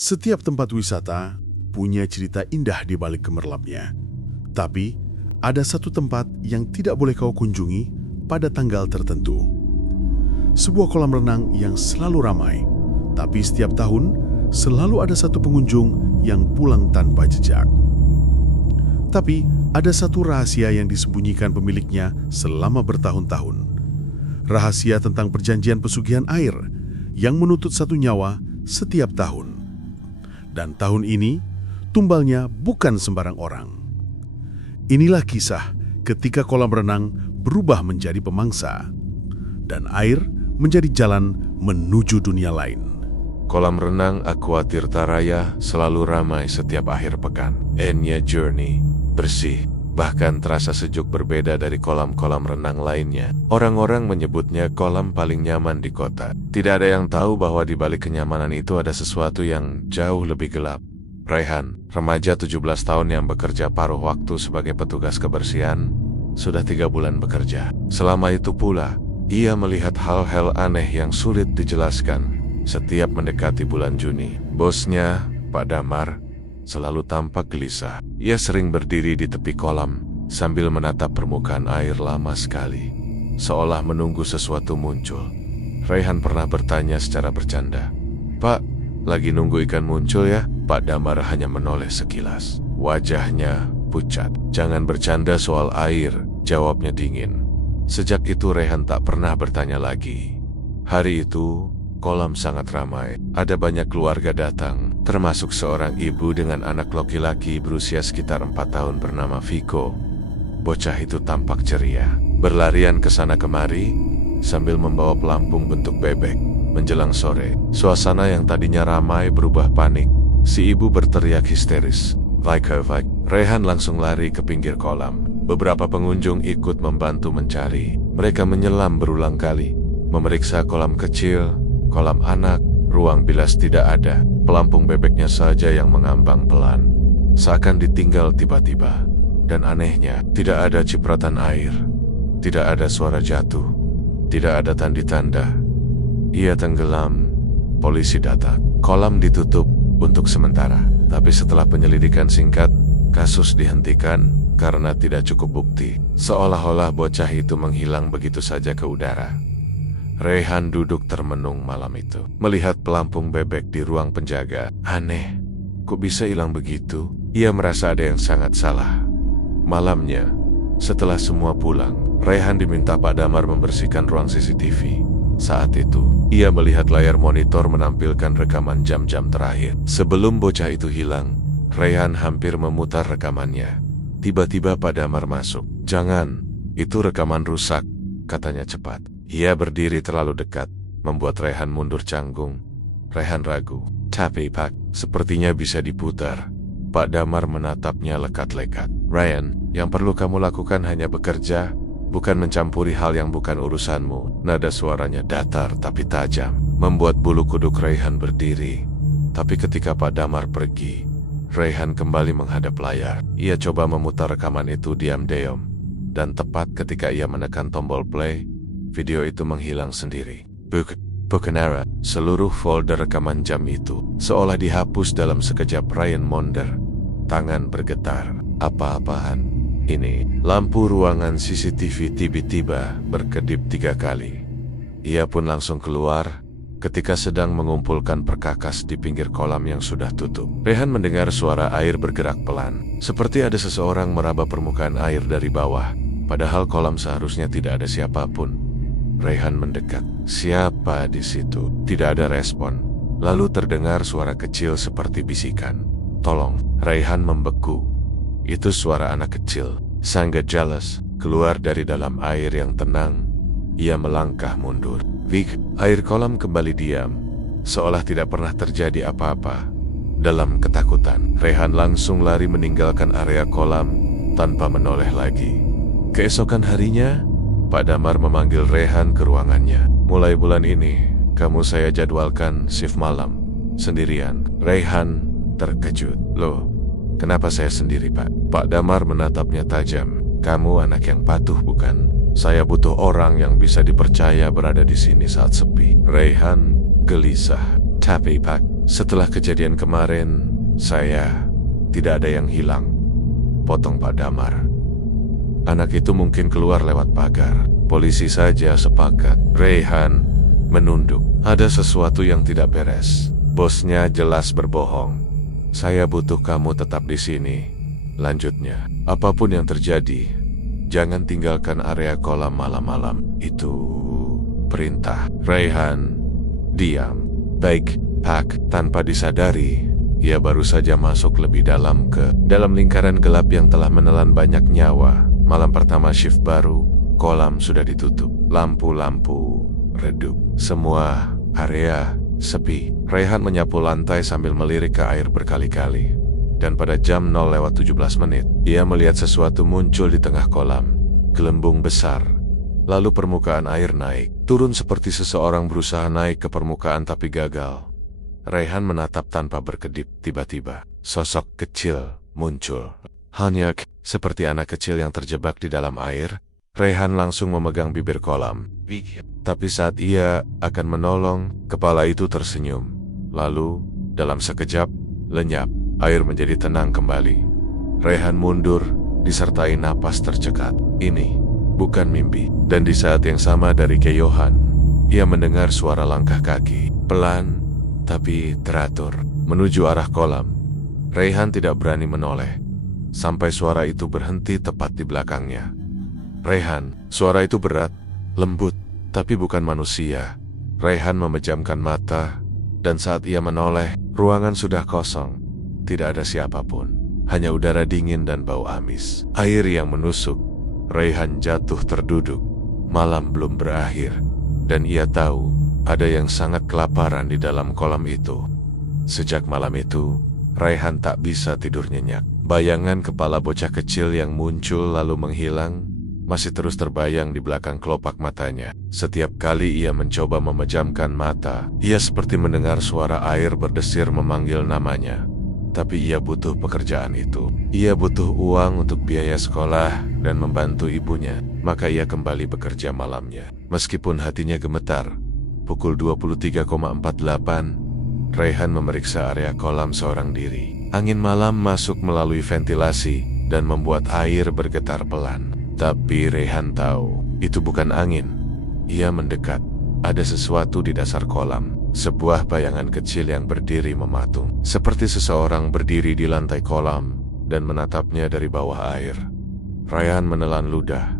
Setiap tempat wisata punya cerita indah di balik gemerlapnya. Tapi, ada satu tempat yang tidak boleh kau kunjungi pada tanggal tertentu. Sebuah kolam renang yang selalu ramai, tapi setiap tahun selalu ada satu pengunjung yang pulang tanpa jejak. Tapi, ada satu rahasia yang disembunyikan pemiliknya selama bertahun-tahun. Rahasia tentang perjanjian pesugihan air yang menuntut satu nyawa setiap tahun. Dan tahun ini, tumbalnya bukan sembarang orang. Inilah kisah ketika kolam renang berubah menjadi pemangsa, dan air menjadi jalan menuju dunia lain. Kolam renang Aqua Tirta Raya selalu ramai setiap akhir pekan. Enya Journey, bersih, bahkan terasa sejuk berbeda dari kolam-kolam renang lainnya. Orang-orang menyebutnya kolam paling nyaman di kota. Tidak ada yang tahu bahwa di balik kenyamanan itu ada sesuatu yang jauh lebih gelap. Rayhan, remaja 17 tahun yang bekerja paruh waktu sebagai petugas kebersihan, sudah 3 bulan bekerja. Selama itu pula, ia melihat hal-hal aneh yang sulit dijelaskan setiap mendekati bulan Juni. Bosnya, Pak Damar, selalu tampak gelisah. Ia sering berdiri di tepi kolam sambil menatap permukaan air lama sekali, seolah menunggu sesuatu muncul. Rayhan pernah bertanya secara bercanda, "Pak, lagi nunggu ikan muncul ya?" Pak Damar hanya menoleh sekilas. Wajahnya pucat. "Jangan bercanda soal air," jawabnya dingin. Sejak itu Rayhan tak pernah bertanya lagi. Hari itu, kolam sangat ramai. Ada banyak keluarga datang, termasuk seorang ibu dengan anak laki-laki berusia sekitar 4 tahun bernama Viko. Bocah itu tampak ceria, berlarian ke sana kemari sambil membawa pelampung bentuk bebek. Menjelang sore, suasana yang tadinya ramai berubah panik. Si ibu berteriak histeris, "Viko, Viko!" Rayhan langsung lari ke pinggir kolam. Beberapa pengunjung ikut membantu mencari. Mereka menyelam berulang kali, memeriksa kolam kecil, kolam anak, ruang bilas tidak ada. Pelampung bebeknya saja yang mengambang pelan, seakan ditinggal tiba-tiba. Dan anehnya, tidak ada cipratan air, tidak ada suara jatuh, tidak ada tanda-tanda. Ia tenggelam. Polisi datang. Kolam ditutup untuk sementara. Tapi setelah penyelidikan singkat, kasus dihentikan karena tidak cukup bukti. Seolah-olah bocah itu menghilang begitu saja ke udara. Rayhan duduk termenung malam itu, melihat pelampung bebek di ruang penjaga. Aneh, kok bisa hilang begitu? Ia merasa ada yang sangat salah. Malamnya, setelah semua pulang, Rayhan diminta Pak Damar membersihkan ruang CCTV. Saat itu, ia melihat layar monitor menampilkan rekaman jam-jam terakhir. Sebelum bocah itu hilang, Rayhan hampir memutar rekamannya. Tiba-tiba Pak Damar masuk. "Jangan, itu rekaman rusak," katanya cepat. Ia berdiri terlalu dekat, membuat Rayhan mundur canggung. Rayhan ragu. "Tapi Pak, sepertinya bisa diputar." Pak Damar menatapnya lekat-lekat. "Ryan, yang perlu kamu lakukan hanya bekerja, bukan mencampuri hal yang bukan urusanmu." Nada suaranya datar tapi tajam, membuat bulu kuduk Rayhan berdiri. Tapi ketika Pak Damar pergi, Rayhan kembali menghadap layar. Ia coba memutar rekaman itu diam-diam, dan tepat ketika ia menekan tombol play, video itu menghilang sendiri. Bukan arah. Seluruh folder rekaman jam itu seolah dihapus dalam sekejap. Ryan mondar. Tangan bergetar. Apa-apaan ini? Lampu ruangan CCTV tiba-tiba berkedip 3 kali. Ia pun langsung keluar ketika sedang mengumpulkan perkakas di pinggir kolam yang sudah tutup. Rayhan mendengar suara air bergerak pelan, seperti ada seseorang meraba permukaan air dari bawah, padahal kolam seharusnya tidak ada siapapun. Rayhan mendekat. "Siapa di situ?" Tidak ada respon. Lalu terdengar suara kecil seperti bisikan. "Tolong!" Rayhan membeku. Itu suara anak kecil. Sangat jelas keluar dari dalam air yang tenang. Ia melangkah mundur. Air kolam kembali diam, seolah tidak pernah terjadi apa-apa. Dalam ketakutan, Rayhan langsung lari meninggalkan area kolam tanpa menoleh lagi. Keesokan harinya, Pak Damar memanggil Rayhan ke ruangannya. "Mulai bulan ini, kamu saya jadwalkan shift malam, sendirian." Rayhan terkejut. "Loh, kenapa saya sendiri, Pak?" Pak Damar menatapnya tajam. "Kamu anak yang patuh, bukan? Saya butuh orang yang bisa dipercaya berada di sini saat sepi." Rayhan gelisah. "Tapi Pak, Setelah kejadian kemarin, tidak ada yang hilang, potong Pak Damar. Anak itu mungkin keluar lewat pagar. Polisi saja sepakat. Rayhan menunduk. Ada sesuatu yang tidak beres. Bosnya jelas berbohong. Saya butuh kamu tetap di sini. Lanjutnya, apapun yang terjadi, jangan tinggalkan area kolam malam-malam. Itu perintah. Rayhan diam. Baik, Pak. Tanpa disadari, ia baru saja masuk lebih dalam lingkaran gelap yang telah menelan banyak nyawa. Malam pertama shift baru, kolam sudah ditutup. Lampu-lampu redup. Semua area sepi. Rayhan menyapu lantai sambil melirik ke air berkali-kali. Dan pada jam 0:17, ia melihat sesuatu muncul di tengah kolam. Gelembung besar. Lalu permukaan air naik. Turun seperti seseorang berusaha naik ke permukaan tapi gagal. Rayhan menatap tanpa berkedip. Tiba-tiba, sosok kecil muncul. Hanya seperti anak kecil yang terjebak di dalam air, Rayhan langsung memegang bibir kolam. Tapi saat ia akan menolong, kepala itu tersenyum. Lalu, dalam sekejap, lenyap. Air menjadi tenang kembali. Rayhan mundur, disertai napas tercekat. Ini bukan mimpi. Dan di saat yang sama dari Keyohan, ia mendengar suara langkah kaki. Pelan, tapi teratur, menuju arah kolam. Rayhan tidak berani menoleh sampai suara itu berhenti tepat di belakangnya. Rayhan, suara itu berat, lembut, tapi bukan manusia. Rayhan memejamkan mata, dan saat ia menoleh, ruangan sudah kosong. Tidak ada siapapun, hanya udara dingin dan bau amis. Air yang menusuk. Rayhan jatuh terduduk. Malam belum berakhir, dan ia tahu ada yang sangat kelaparan di dalam kolam itu. Sejak malam itu, Rayhan tak bisa tidur nyenyak. Bayangan kepala bocah kecil yang muncul lalu menghilang masih terus terbayang di belakang kelopak matanya. Setiap kali ia mencoba memejamkan mata, ia seperti mendengar suara air berdesir memanggil namanya. Tapi ia butuh pekerjaan itu. Ia butuh uang untuk biaya sekolah dan membantu ibunya. Maka ia kembali bekerja malamnya. Meskipun hatinya gemetar, pukul 23:48, Rayhan memeriksa area kolam seorang diri. Angin malam masuk melalui ventilasi dan membuat air bergetar pelan. Tapi Rayhan tahu, itu bukan angin. Ia mendekat. Ada sesuatu di dasar kolam. Sebuah bayangan kecil yang berdiri mematung. Seperti seseorang berdiri di lantai kolam dan menatapnya dari bawah air. Rayhan menelan ludah.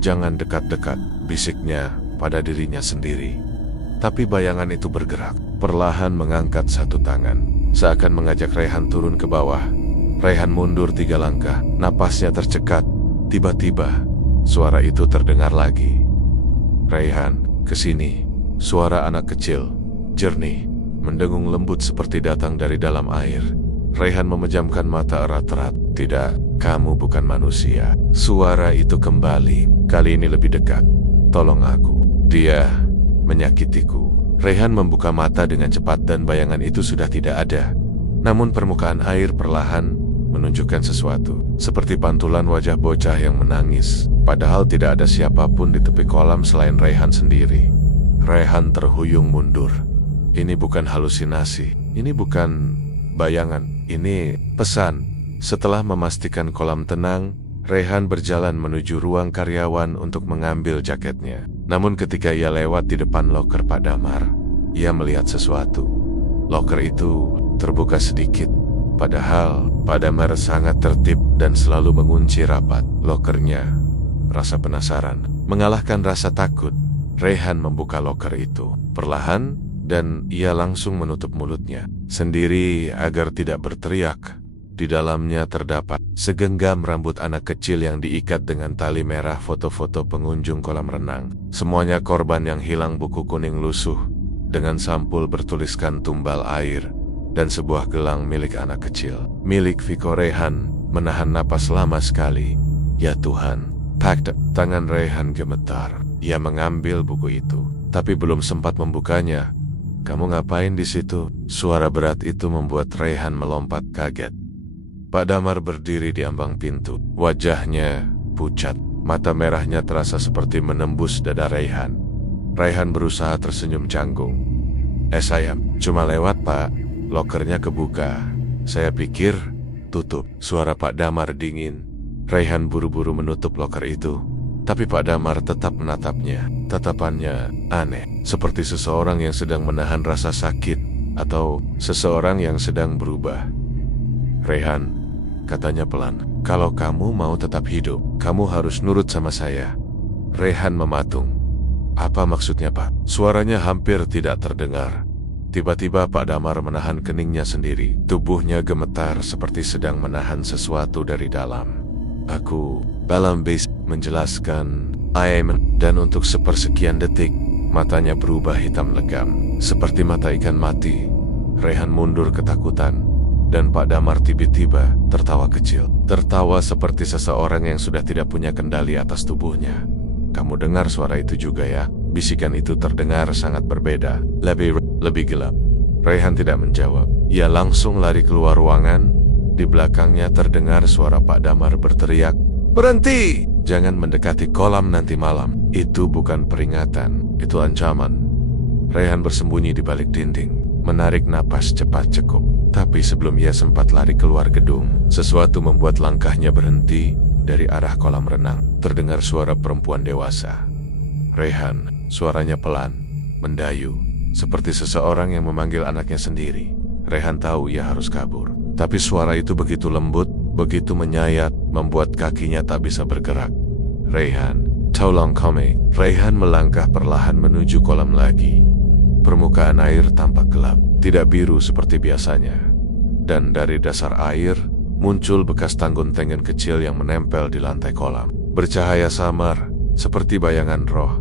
Jangan dekat-dekat, bisiknya pada dirinya sendiri. Tapi bayangan itu bergerak, perlahan mengangkat satu tangan. Seakan mengajak Rayhan turun ke bawah. Rayhan mundur 3 langkah, napasnya tercekat. Tiba-tiba, suara itu terdengar lagi. Rayhan, kesini. Suara anak kecil, jernih, mendengung lembut seperti datang dari dalam air. Rayhan memejamkan mata erat-erat. Tidak, kamu bukan manusia. Suara itu kembali, kali ini lebih dekat. Tolong aku. Dia menyakitiku. Rayhan membuka mata dengan cepat dan bayangan itu sudah tidak ada. Namun permukaan air perlahan menunjukkan sesuatu. Seperti pantulan wajah bocah yang menangis. Padahal tidak ada siapapun di tepi kolam selain Rayhan sendiri. Rayhan terhuyung mundur. Ini bukan halusinasi. Ini bukan bayangan. Ini pesan. Setelah memastikan kolam tenang, Rayhan berjalan menuju ruang karyawan untuk mengambil jaketnya. Namun ketika ia lewat di depan loker Pak Damar, ia melihat sesuatu. Loker itu terbuka sedikit. Padahal Pak Damar sangat tertib dan selalu mengunci rapat lokernya. Rasa penasaran mengalahkan rasa takut. Rayhan membuka loker itu perlahan dan ia langsung menutup mulutnya sendiri agar tidak berteriak. Di dalamnya terdapat segenggam rambut anak kecil yang diikat dengan tali merah foto-foto pengunjung kolam renang. Semuanya korban yang hilang buku kuning lusuh dengan sampul bertuliskan tumbal air dan sebuah gelang milik anak kecil. Milik Viko. Rayhan menahan napas lama sekali. Ya Tuhan, tangan Rayhan gemetar. Ia mengambil buku itu, tapi belum sempat membukanya. Kamu ngapain di situ? Suara berat itu membuat Rayhan melompat kaget. Pak Damar berdiri di ambang pintu. Wajahnya pucat. Mata merahnya terasa seperti menembus dada Rayhan. Rayhan berusaha tersenyum canggung. Saya cuma lewat, Pak. Lokernya kebuka. Saya pikir tutup. Suara Pak Damar dingin. Raihan buru-buru menutup loker itu. Tapi Pak Damar tetap menatapnya. Tatapannya aneh, seperti seseorang yang sedang menahan rasa sakit atau seseorang yang sedang berubah. "Raihan," katanya pelan, "kalau kamu mau tetap hidup, kamu harus nurut sama saya." Raihan mematung. "Apa maksudnya, Pak?" Suaranya hampir tidak terdengar. Tiba-tiba Pak Damar menahan keningnya sendiri. Tubuhnya gemetar seperti sedang menahan sesuatu dari dalam. "Aku," Balam Base menjelaskan, dan untuk sepersekian detik, matanya berubah hitam legam, seperti mata ikan mati. Raihan mundur ketakutan, dan Pak Damar tiba-tiba tertawa kecil. Tertawa seperti seseorang yang sudah tidak punya kendali atas tubuhnya. "Kamu dengar suara itu juga ya?" Bisikan itu terdengar sangat berbeda, lebih gelap. Raihan tidak menjawab. Ia langsung lari keluar ruangan. Di belakangnya terdengar suara Pak Damar berteriak, "Berhenti! Jangan mendekati kolam nanti malam." Itu bukan peringatan, itu ancaman. Raihan bersembunyi di balik dinding, menarik napas cepat cukup. Tapi sebelum ia sempat lari keluar gedung, sesuatu membuat langkahnya berhenti. Dari arah kolam renang, terdengar suara perempuan dewasa. "Raihan," suaranya pelan, mendayu, seperti seseorang yang memanggil anaknya sendiri. Raihan tahu ia harus kabur. Tapi suara itu begitu lembut, begitu menyayat, membuat kakinya tak bisa bergerak. "Raihan, tolong kami." Raihan melangkah perlahan menuju kolam lagi. Permukaan air tampak gelap, tidak biru seperti biasanya. Dan dari dasar air, muncul bekas tanggun tengen kecil yang menempel di lantai kolam. Bercahaya samar, seperti bayangan roh.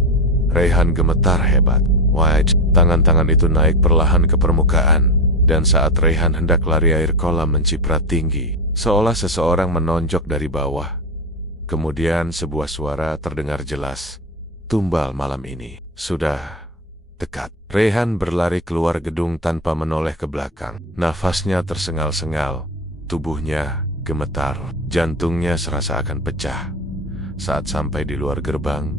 Raihan gemetar hebat. Tangan-tangan itu naik perlahan ke permukaan. Dan saat Raihan hendak lari, air kolam menciprat tinggi, seolah seseorang menonjok dari bawah. Kemudian sebuah suara terdengar jelas. "Tumbal malam ini sudah dekat." Raihan berlari keluar gedung tanpa menoleh ke belakang. Nafasnya tersengal-sengal, tubuhnya gemetar, jantungnya serasa akan pecah. Saat sampai di luar gerbang,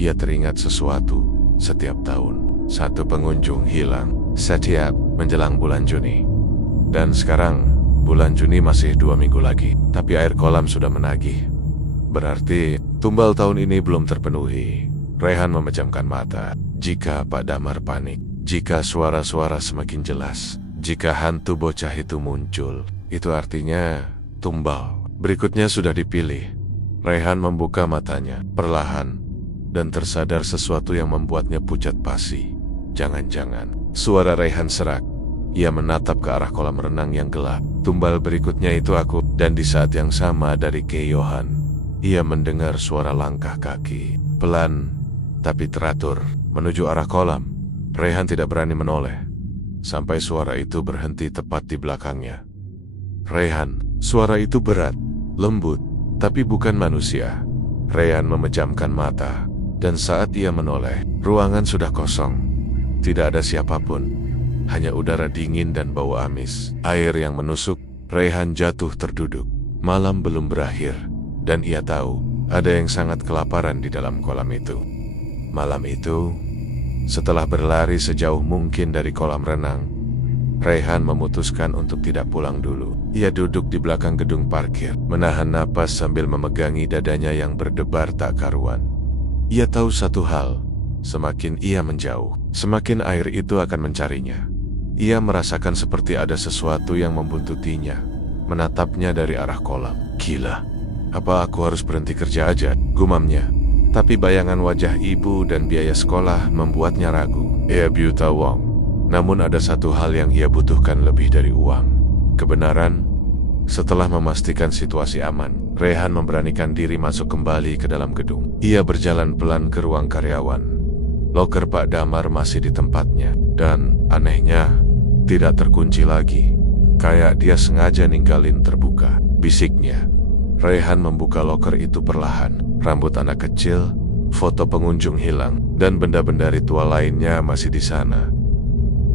ia teringat sesuatu. Setiap tahun, satu pengunjung hilang. Setiap menjelang bulan Juni. Dan sekarang, bulan Juni masih 2 minggu lagi. Tapi air kolam sudah menagih. Berarti, tumbal tahun ini belum terpenuhi. Raihan memejamkan mata. Jika Pak Damar panik, jika suara-suara semakin jelas, jika hantu bocah itu muncul, itu artinya tumbal berikutnya sudah dipilih. Raihan membuka matanya perlahan dan tersadar sesuatu yang membuatnya pucat pasi. Jangan-jangan. Suara Raihan serak. Ia menatap ke arah kolam renang yang gelap. "Tumbal berikutnya itu aku." Dan di saat yang sama dari Keyohan, ia mendengar suara langkah kaki, pelan tapi teratur, menuju arah kolam. Raihan tidak berani menoleh, sampai suara itu berhenti tepat di belakangnya. "Raihan." Suara itu berat, lembut, tapi bukan manusia. Raihan memejamkan mata, dan saat ia menoleh, ruangan sudah kosong. Tidak ada siapapun, hanya udara dingin dan bau amis. Air yang menusuk. Raihan jatuh terduduk. Malam belum berakhir, dan ia tahu ada yang sangat kelaparan di dalam kolam itu. Malam itu, setelah berlari sejauh mungkin dari kolam renang, Raihan memutuskan untuk tidak pulang dulu. Ia duduk di belakang gedung parkir, menahan napas sambil memegangi dadanya yang berdebar tak karuan. Ia tahu satu hal. Semakin ia menjauh, semakin air itu akan mencarinya. Ia merasakan seperti ada sesuatu yang membuntutinya, menatapnya dari arah kolam. "Gila, apa aku harus berhenti kerja aja?" gumamnya. Tapi bayangan wajah ibu dan biaya sekolah membuatnya ragu. Ia Buta Wong. Namun ada satu hal yang ia butuhkan lebih dari uang. Kebenaran. Setelah memastikan situasi aman, Raihan memberanikan diri masuk kembali ke dalam gedung. Ia berjalan pelan ke ruang karyawan. Loker Pak Damar masih di tempatnya, dan anehnya, tidak terkunci lagi. Kayak dia sengaja ninggalin terbuka, bisiknya. Raihan membuka loker itu perlahan. Rambut anak kecil, foto pengunjung hilang, dan benda-benda ritual lainnya masih di sana.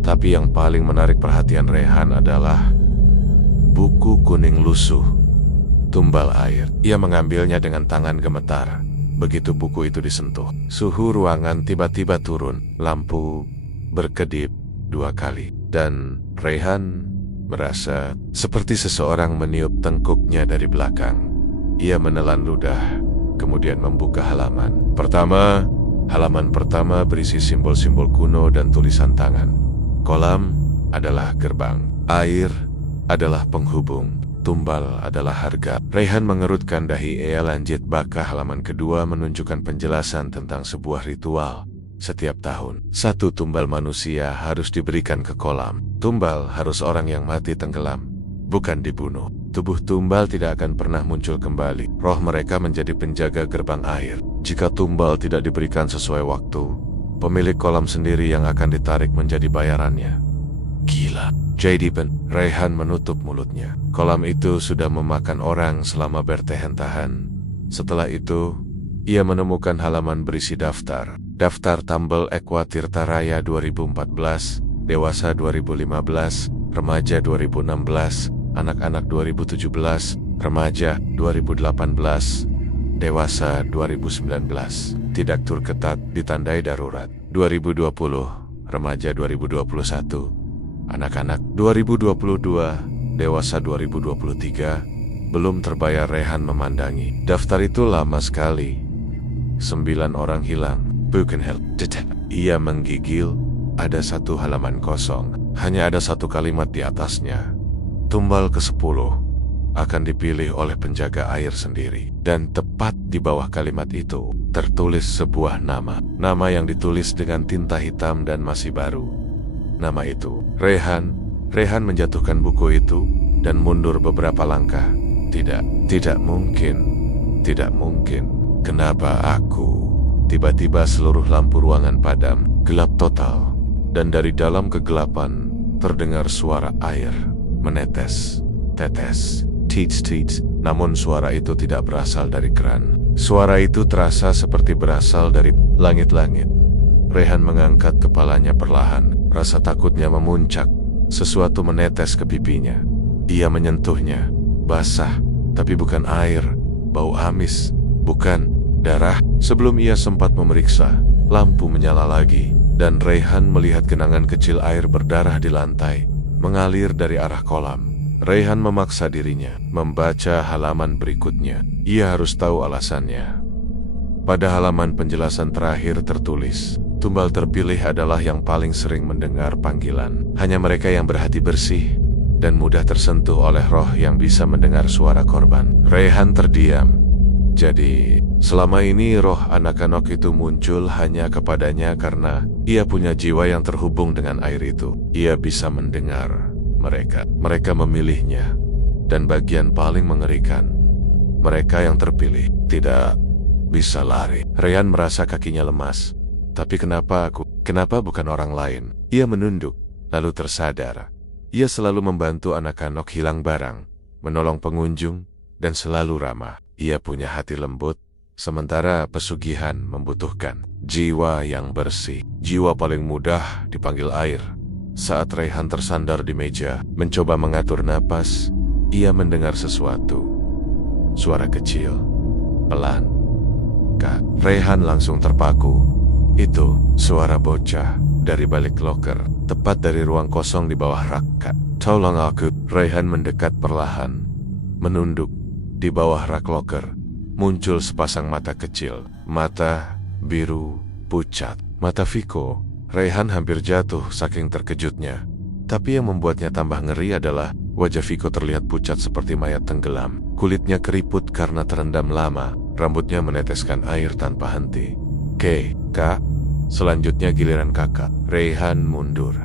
Tapi yang paling menarik perhatian Raihan adalah buku kuning lusuh, tumbal air. Ia mengambilnya dengan tangan gemetar. Begitu buku itu disentuh, suhu ruangan tiba-tiba turun. Lampu berkedip 2 kali. dan Rayhan merasa seperti seseorang meniup tengkuknya dari belakang. Ia menelan ludah, kemudian membuka halaman. Halaman pertama berisi simbol-simbol kuno dan tulisan tangan. Kolam adalah gerbang, air adalah penghubung, tumbal adalah harga. Rayhan mengerutkan dahi. Ia lanjut baka halaman kedua menunjukkan penjelasan tentang sebuah ritual. Setiap tahun, 1 tumbal manusia harus diberikan ke kolam. Tumbal harus orang yang mati tenggelam, bukan dibunuh. Tubuh tumbal tidak akan pernah muncul kembali. Roh mereka menjadi penjaga gerbang air. Jika tumbal tidak diberikan sesuai waktu, pemilik kolam sendiri yang akan ditarik menjadi bayarannya. Gila. Jadi Rayhan menutup mulutnya. Kolam itu sudah memakan orang selama bertahan-tahan. Setelah itu, ia menemukan halaman berisi daftar. Daftar Tumble Aquatirta Raya 2014, dewasa 2015, remaja 2016, anak-anak 2017, remaja 2018, dewasa 2019. Tidak tur ketat, ditandai darurat. 2020, remaja 2021, anak-anak 2022, dewasa 2023, belum terbayar. Rayhan memandangi. Daftar itu lama sekali. 9 orang hilang. Bukan hal. Ia menggigil. Ada 1 halaman kosong. Hanya ada 1 kalimat di atasnya. Tumbal ke-10 akan dipilih oleh penjaga air sendiri. Dan tepat di bawah kalimat itu tertulis sebuah nama. Nama yang ditulis dengan tinta hitam dan masih baru. Nama itu Rayhan menjatuhkan buku itu dan mundur beberapa langkah. Tidak mungkin. Kenapa aku? Tiba-tiba seluruh lampu ruangan padam, gelap total, dan dari dalam kegelapan terdengar suara air menetes, tetes, teets. Namun suara itu tidak berasal dari keran. Suara itu terasa seperti berasal dari langit-langit. Rayhan mengangkat kepalanya perlahan. Rasa takutnya memuncak. Sesuatu menetes ke pipinya. Ia menyentuhnya. Basah, tapi bukan air. Bau amis, bukan darah. Sebelum ia sempat memeriksa, lampu menyala lagi, dan Rayhan melihat genangan kecil air berdarah di lantai, mengalir dari arah kolam. Rayhan memaksa dirinya membaca halaman berikutnya. Ia harus tahu alasannya. Pada halaman penjelasan terakhir tertulis, tumbal terpilih adalah yang paling sering mendengar panggilan. Hanya mereka yang berhati bersih dan mudah tersentuh oleh roh yang bisa mendengar suara korban. Rayhan terdiam. Jadi, selama ini roh anak-anak itu muncul hanya kepadanya karena ia punya jiwa yang terhubung dengan air itu. Ia bisa mendengar mereka. Mereka memilihnya. Dan bagian paling mengerikan, mereka yang terpilih tidak bisa lari. Rayhan merasa kakinya lemas. Tapi kenapa aku? Kenapa bukan orang lain? Ia menunduk, lalu tersadar. Ia selalu membantu anak-anak hilang barang, menolong pengunjung, dan selalu ramah. Ia punya hati lembut, sementara pesugihan membutuhkan jiwa yang bersih. Jiwa paling mudah dipanggil air. Saat Rayhan tersandar di meja, mencoba mengatur napas, ia mendengar sesuatu. Suara kecil, pelan. Rayhan langsung terpaku. Itu suara bocah dari balik loker, tepat dari ruang kosong di bawah rak. Tolong aku. Rayhan mendekat perlahan, menunduk. Di bawah rak loker muncul sepasang mata kecil, mata biru pucat, mata Viko. Rayhan hampir jatuh saking terkejutnya. Tapi yang membuatnya tambah ngeri adalah wajah Viko terlihat pucat seperti mayat tenggelam. Kulitnya keriput karena terendam lama, rambutnya meneteskan air tanpa henti. Kak, selanjutnya giliran kakak. Rayhan mundur.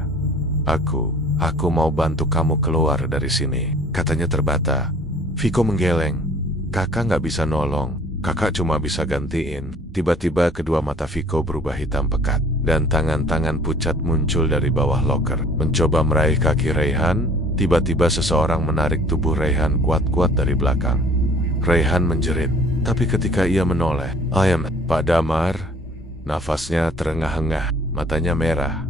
Aku mau bantu kamu keluar dari sini, katanya terbata. Viko menggeleng. Kakak nggak bisa nolong, kakak cuma bisa gantiin. Tiba-tiba kedua mata Viko berubah hitam pekat, dan tangan-tangan pucat muncul dari bawah loker. Mencoba meraih kaki Rayhan, tiba-tiba seseorang menarik tubuh Rayhan kuat-kuat dari belakang. Rayhan menjerit, tapi ketika ia menoleh, Pak Damar. Nafasnya terengah-engah, matanya merah.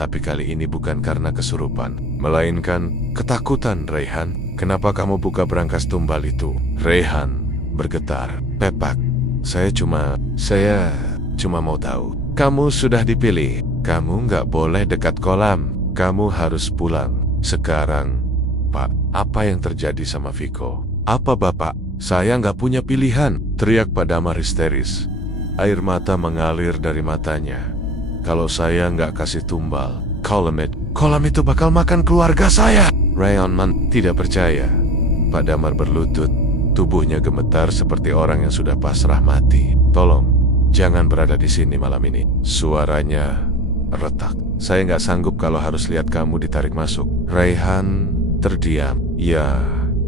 Tapi kali ini bukan karena kesurupan, melainkan ketakutan. Rayhan, kenapa kamu buka berangkas tumbal itu? Rayhan bergetar. Pepak, saya cuma mau tahu. Kamu sudah dipilih. Kamu nggak boleh dekat kolam. kamu harus pulang sekarang. Pak, apa yang terjadi sama Viko? Apa Bapak? Saya nggak punya pilihan, teriak Pak Damar histeris. Air mata mengalir dari matanya. Kalau saya nggak kasih tumbal, kolam itu bakal makan keluarga saya. Rayonman tidak percaya. Pak Damar berlutut, tubuhnya gemetar seperti orang yang sudah pasrah mati. Tolong, jangan berada di sini malam ini. Suaranya retak. Saya nggak sanggup kalau harus lihat kamu ditarik masuk. Rayhan terdiam. Ia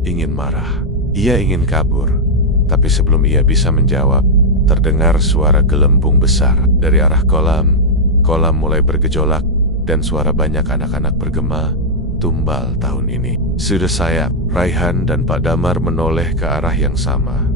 ingin marah. Ia ingin kabur. Tapi sebelum ia bisa menjawab, terdengar suara gelembung besar dari arah kolam. Kolam mulai bergejolak dan suara banyak anak-anak bergema, tumbal tahun ini. Sudah sayap, Rayhan dan Pak Damar menoleh ke arah yang sama.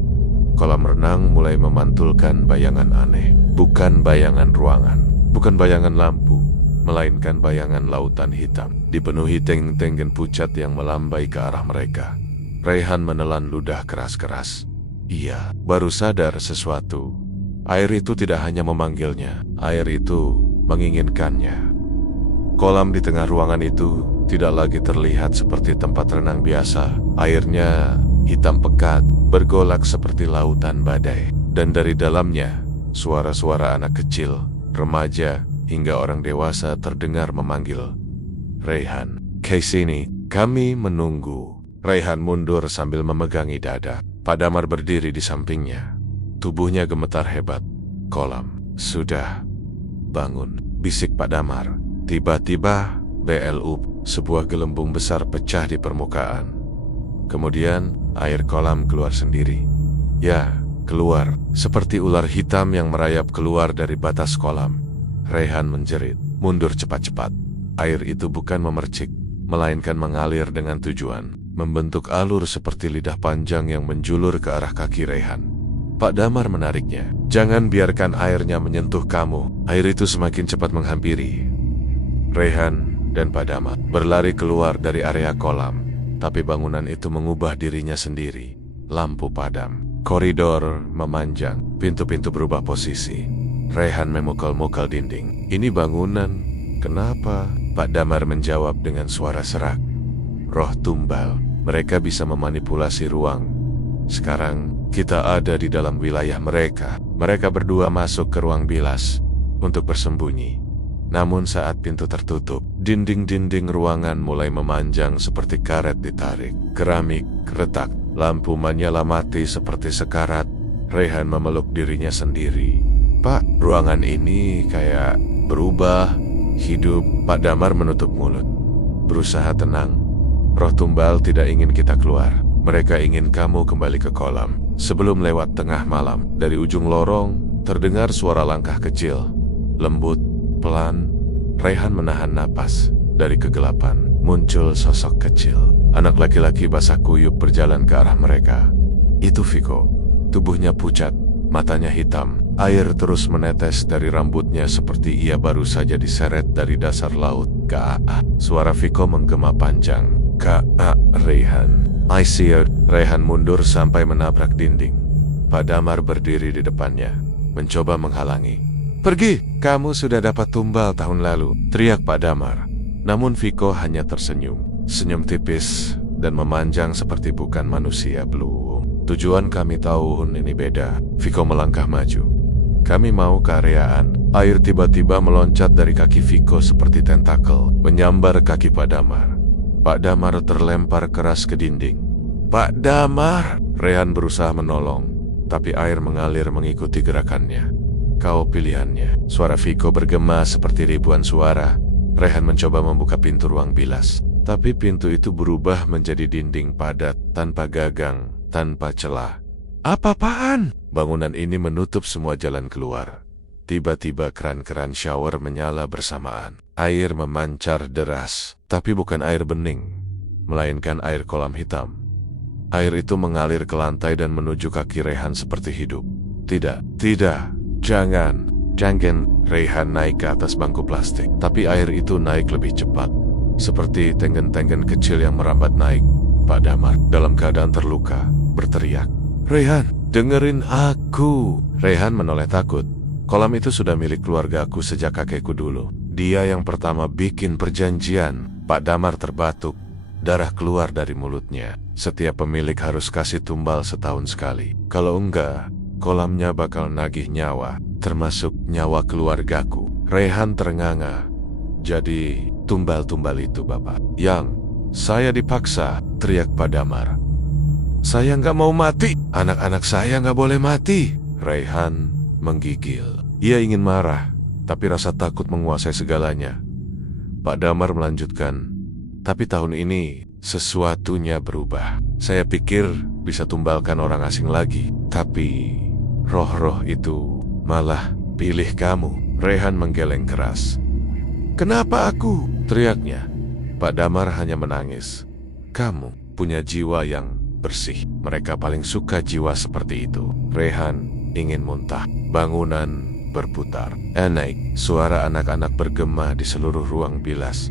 Kolam renang mulai memantulkan bayangan aneh. Bukan bayangan ruangan, bukan bayangan lampu, melainkan bayangan lautan hitam, dipenuhi teng-tengen pucat yang melambai ke arah mereka. Rayhan menelan ludah keras-keras. Ia baru sadar sesuatu. Air itu tidak hanya memanggilnya, air itu menginginkannya. Kolam di tengah ruangan itu tidak lagi terlihat seperti tempat renang biasa. Airnya hitam pekat, bergolak seperti lautan badai. Dan dari dalamnya, suara-suara anak kecil, remaja, hingga orang dewasa terdengar memanggil, Rayhan, ke sini, kami menunggu. Rayhan mundur sambil memegangi dada. Pak Damar berdiri di sampingnya. Tubuhnya gemetar hebat. Kolam sudah bangun, bisik Pak Damar. Tiba-tiba, BLU, sebuah gelembung besar pecah di permukaan. Kemudian, air kolam keluar sendiri. Ya, keluar, seperti ular hitam yang merayap keluar dari batas kolam. Rayhan menjerit, mundur cepat-cepat. Air itu bukan memercik, melainkan mengalir dengan tujuan, membentuk alur seperti lidah panjang yang menjulur ke arah kaki Rayhan. Pak Damar menariknya. Jangan biarkan airnya menyentuh kamu. Air itu semakin cepat menghampiri. Rayhan dan Pak Damar berlari keluar dari area kolam, tapi bangunan itu mengubah dirinya sendiri. Lampu padam, koridor memanjang, pintu-pintu berubah posisi. Rayhan memukul-mukul dinding. Ini bangunan, kenapa? Pak Damar menjawab dengan suara serak. Roh tumbal, mereka bisa memanipulasi ruang. Sekarang, kita ada di dalam wilayah mereka. Mereka berdua masuk ke ruang bilas untuk bersembunyi. Namun saat pintu tertutup, dinding-dinding ruangan mulai memanjang seperti karet ditarik. Keramik retak, lampu menyala mati seperti sekarat. Rayhan memeluk dirinya sendiri. Pak, ruangan ini kayak berubah, hidup. Pak Damar menutup mulut, berusaha tenang. Roh tumbal tidak ingin kita keluar. Mereka ingin kamu kembali ke kolam. Sebelum lewat tengah malam, dari ujung lorong, terdengar suara langkah kecil. Lembut, pelan, Rayhan menahan napas. Dari kegelapan, muncul sosok kecil. Anak laki-laki basah kuyup berjalan ke arah mereka. Itu Viko. Tubuhnya pucat, matanya hitam. Air terus menetes dari rambutnya seperti ia baru saja diseret dari dasar laut. Kak, suara Viko menggema panjang. Kak, Rayhan. I see you. Rayhan mundur sampai menabrak dinding. Pak Damar berdiri di depannya, mencoba menghalangi. Pergi, kamu sudah dapat tumbal tahun lalu, teriak Pak Damar. Namun Viko hanya tersenyum. Senyum tipis dan memanjang seperti bukan manusia. Belum. Tujuan kami tahun ini beda. Viko melangkah maju. Kami mau ke areaan. Air tiba-tiba meloncat dari kaki Viko seperti tentakel, menyambar kaki Pak Damar. Pak Damar terlempar keras ke dinding. Pak Damar! Rayhan berusaha menolong, tapi air mengalir mengikuti gerakannya. Kau pilihannya. Suara Viko bergema seperti ribuan suara. Rayhan mencoba membuka pintu ruang bilas, tapi pintu itu berubah menjadi dinding padat, tanpa gagang, tanpa celah. Apa-apaan? Bangunan ini menutup semua jalan keluar. Tiba-tiba keran-keran shower menyala bersamaan. Air memancar deras, tapi bukan air bening, melainkan air kolam hitam. Air itu mengalir ke lantai dan menuju kaki Rayhan seperti hidup. Tidak, jangan. Rayhan naik ke atas bangku plastik, tapi air itu naik lebih cepat, seperti tenggen-tenggen kecil yang merambat naik. Pak Damar, dalam keadaan terluka, berteriak, Rayhan, dengerin aku. Rayhan menoleh takut. Kolam itu sudah milik keluarga aku sejak kakekku dulu. Dia yang pertama bikin perjanjian. Pak Damar terbatuk. Darah keluar dari mulutnya. Setiap pemilik harus kasih tumbal setahun sekali. Kalau enggak, kolamnya bakal nagih nyawa, termasuk nyawa keluargaku. Rehan ternganga. Jadi, tumbal-tumbal itu Bapak. Yang, saya dipaksa, teriak Pak Damar. Saya nggak mau mati. Anak-anak saya nggak boleh mati. Rehan menggigil. Ia ingin marah, tapi rasa takut menguasai segalanya. Pak Damar melanjutkan, tapi tahun ini sesuatunya berubah. Saya pikir bisa tumbalkan orang asing lagi, tapi roh-roh itu malah pilih kamu. Rehan menggeleng keras. Kenapa aku? Teriaknya. Pak Damar hanya menangis. Kamu punya jiwa yang bersih. Mereka paling suka jiwa seperti itu. Rehan ingin muntah. Bangunan berputar. Naik. Suara anak-anak bergema di seluruh ruang bilas.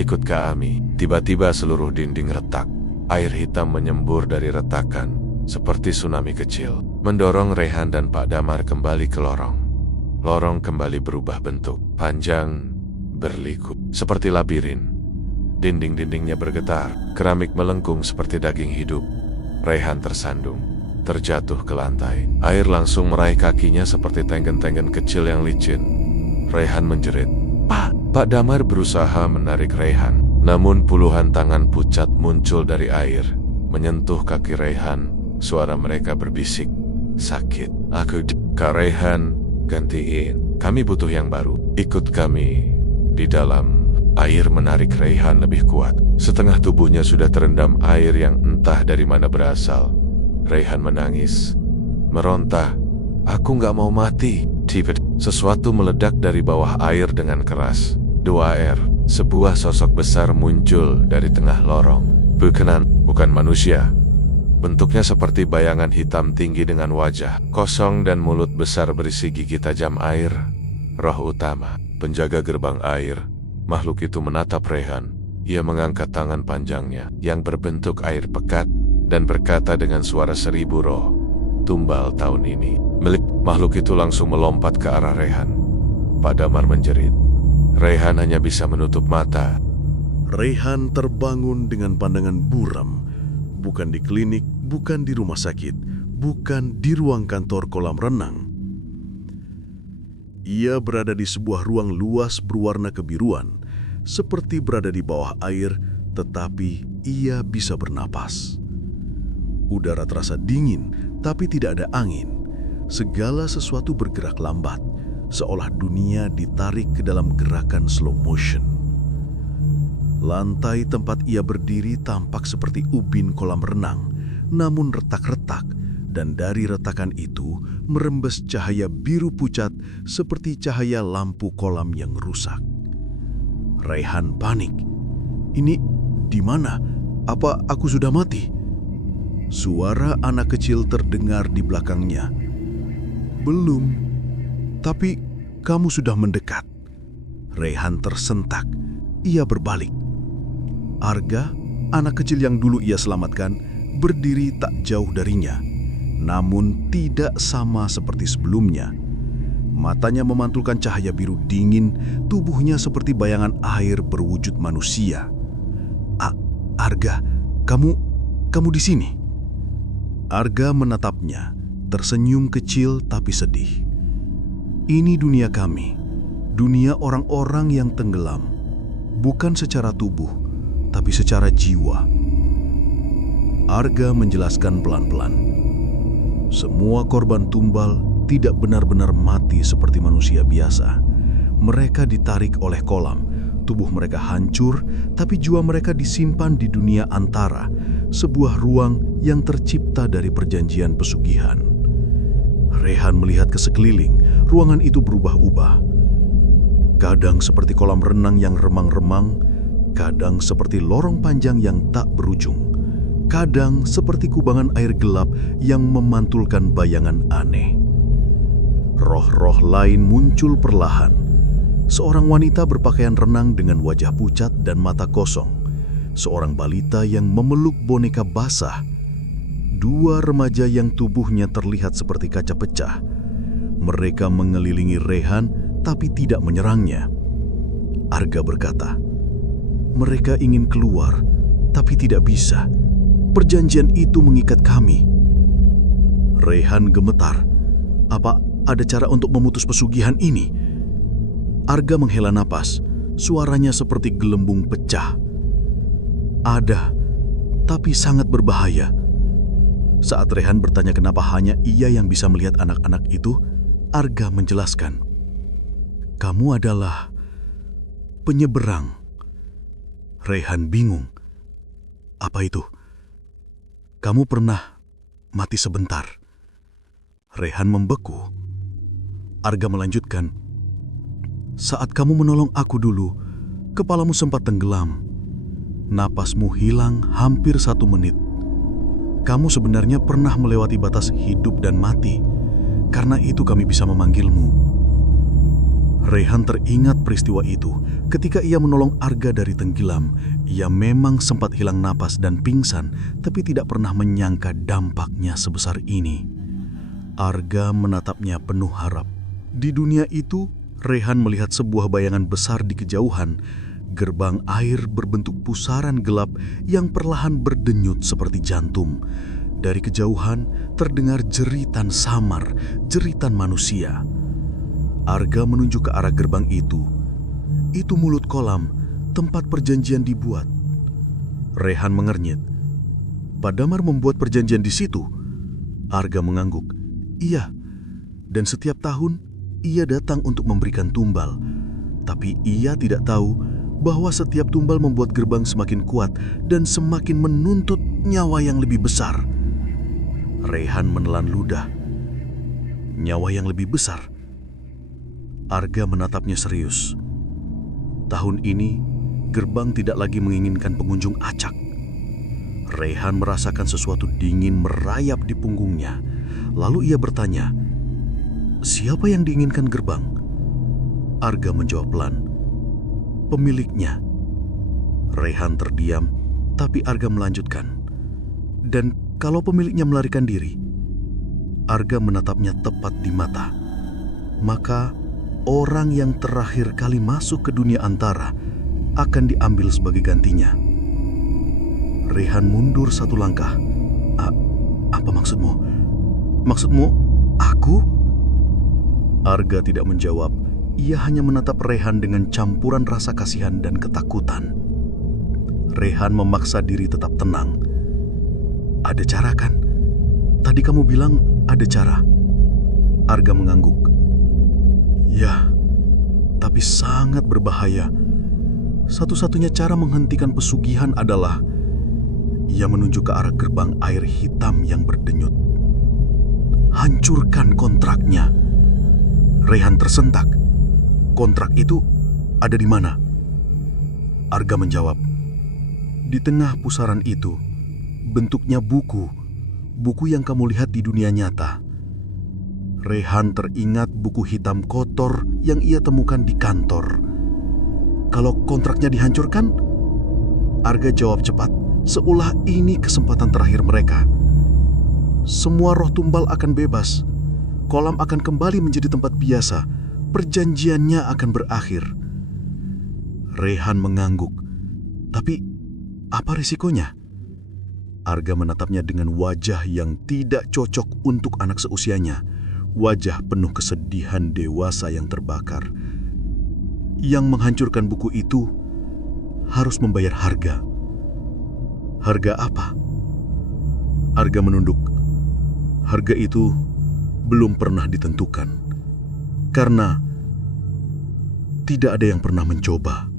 Ikut kami. Tiba-tiba seluruh dinding retak. Air hitam menyembur dari retakan, seperti tsunami kecil, mendorong Rehan dan Pak Damar kembali ke lorong. Lorong kembali berubah bentuk, panjang, berliku, seperti labirin. Dinding-dindingnya bergetar, keramik melengkung seperti daging hidup. Rehan tersandung, terjatuh ke lantai. Air langsung meraih kakinya seperti tenggen-tenggen kecil yang licin. Rehan menjerit. Pak Damar berusaha menarik Rehan, namun puluhan tangan pucat muncul dari air, menyentuh kaki Rehan. Suara mereka berbisik, sakit. Kak Rehan, gantiin. Kami butuh yang baru. Ikut kami. Di dalam, air menarik Rehan lebih kuat. Setengah tubuhnya sudah terendam air yang entah dari mana berasal. Rehan menangis, meronta. Aku nggak mau mati. Tiba-tiba sesuatu meledak dari bawah air dengan keras. 2R, sebuah sosok besar muncul dari tengah lorong. Bukan manusia. Bentuknya seperti bayangan hitam tinggi dengan wajah kosong dan mulut besar berisi gigi tajam air. Roh utama, penjaga gerbang air. Makhluk itu menatap Rehan. Ia mengangkat tangan panjangnya yang berbentuk air pekat dan berkata dengan suara 1000 roh, tumbal tahun ini. Makhluk itu langsung melompat ke arah Rehan. Pak Damar menjerit. Rehan hanya bisa menutup mata. Rehan terbangun dengan pandangan buram. Bukan di klinik, bukan di rumah sakit, bukan di ruang kantor kolam renang. Ia berada di sebuah ruang luas berwarna kebiruan, seperti berada di bawah air, tetapi ia bisa bernapas. Udara terasa dingin, tapi tidak ada angin. Segala sesuatu bergerak lambat, seolah dunia ditarik ke dalam gerakan slow motion. Lantai tempat ia berdiri tampak seperti ubin kolam renang, namun retak-retak, dan dari retakan itu merembes cahaya biru pucat seperti cahaya lampu kolam yang rusak. Rehan panik. Ini di mana? Apa aku sudah mati? Suara anak kecil terdengar di belakangnya. Belum, tapi kamu sudah mendekat. Rehan tersentak. Ia berbalik. Arga, anak kecil yang dulu ia selamatkan, berdiri tak jauh darinya, namun tidak sama seperti sebelumnya. Matanya memantulkan cahaya biru dingin, tubuhnya seperti bayangan air berwujud manusia. Arga, kamu di sini? Arga menatapnya, tersenyum kecil tapi sedih. Ini dunia kami, dunia orang-orang yang tenggelam, bukan secara tubuh, tapi secara jiwa. Arga menjelaskan pelan-pelan. Semua korban tumbal tidak benar-benar mati seperti manusia biasa. Mereka ditarik oleh kolam, tubuh mereka hancur, tapi jiwa mereka disimpan di dunia antara, sebuah ruang yang tercipta dari perjanjian pesugihan. Rehan melihat ke sekeliling, ruangan itu berubah-ubah. Kadang seperti kolam renang yang remang-remang, kadang seperti lorong panjang yang tak berujung, kadang seperti kubangan air gelap yang memantulkan bayangan aneh. Roh-roh lain muncul perlahan. Seorang wanita berpakaian renang dengan wajah pucat dan mata kosong. Seorang balita yang memeluk boneka basah. 2 remaja yang tubuhnya terlihat seperti kaca pecah. Mereka mengelilingi Rehan tapi tidak menyerangnya. Arga berkata. Mereka ingin keluar, tapi tidak bisa. Perjanjian itu mengikat kami. Rehan gemetar. Apa ada cara untuk memutus pesugihan ini? Arga menghela napas. Suaranya seperti gelembung pecah. Ada, tapi sangat berbahaya. Saat Rehan bertanya kenapa hanya ia yang bisa melihat anak-anak itu, Arga menjelaskan. Kamu adalah penyeberang. Rehan bingung. Apa itu? Kamu pernah mati sebentar. Rehan membeku. Arga melanjutkan. Saat kamu menolong aku dulu, kepalamu sempat tenggelam. Napasmu hilang hampir 1 menit. Kamu sebenarnya pernah melewati batas hidup dan mati. Karena itu kami bisa memanggilmu. Rehan teringat peristiwa itu. Ketika ia menolong Arga dari tenggelam, ia memang sempat hilang napas dan pingsan, tapi tidak pernah menyangka dampaknya sebesar ini. Arga menatapnya penuh harap. Di dunia itu, Rehan melihat sebuah bayangan besar di kejauhan, gerbang air berbentuk pusaran gelap yang perlahan berdenyut seperti jantung. Dari kejauhan terdengar jeritan samar, jeritan manusia. Arga menunjuk ke arah gerbang itu. Itu mulut kolam, tempat perjanjian dibuat. Rehan mengernyit. Pak Damar membuat perjanjian di situ. Arga mengangguk. Iya, dan setiap tahun ia datang untuk memberikan tumbal. Tapi ia tidak tahu bahwa setiap tumbal membuat gerbang semakin kuat dan semakin menuntut nyawa yang lebih besar. Rehan menelan ludah. Nyawa yang lebih besar. Arga menatapnya serius. Tahun ini, gerbang tidak lagi menginginkan pengunjung acak. Rehan merasakan sesuatu dingin merayap di punggungnya. Lalu ia bertanya, siapa yang diinginkan gerbang? Arga menjawab pelan, pemiliknya. Rehan terdiam, tapi Arga melanjutkan. Dan kalau pemiliknya melarikan diri? Arga menatapnya tepat di mata. Maka orang yang terakhir kali masuk ke dunia antara akan diambil sebagai gantinya. Rehan mundur 1 langkah. Apa maksudmu? Maksudmu aku? Arga tidak menjawab. Ia hanya menatap Rehan dengan campuran rasa kasihan dan ketakutan. Rehan memaksa diri tetap tenang. Ada cara kan? Tadi kamu bilang ada cara. Arga mengangguk. Ya, tapi sangat berbahaya. Satu-satunya cara menghentikan pesugihan adalah ia menunjuk ke arah gerbang air hitam yang berdenyut. Hancurkan kontraknya. Rehan tersentak. Kontrak itu ada di mana? Arga menjawab. Di tengah pusaran itu, bentuknya buku. Buku yang kamu lihat di dunia nyata. Rehan teringat buku hitam kotor yang ia temukan di kantor. Kalau kontraknya dihancurkan? Arga jawab cepat, seolah ini kesempatan terakhir mereka. Semua roh tumbal akan bebas. Kolam akan kembali menjadi tempat biasa. Perjanjiannya akan berakhir. Rehan mengangguk. Tapi apa risikonya? Arga menatapnya dengan wajah yang tidak cocok untuk anak seusianya. Wajah penuh kesedihan dewasa yang terbakar. Yang menghancurkan buku itu harus membayar harga. Harga apa? Arga menunduk. Harga itu belum pernah ditentukan. Karena tidak ada yang pernah mencoba.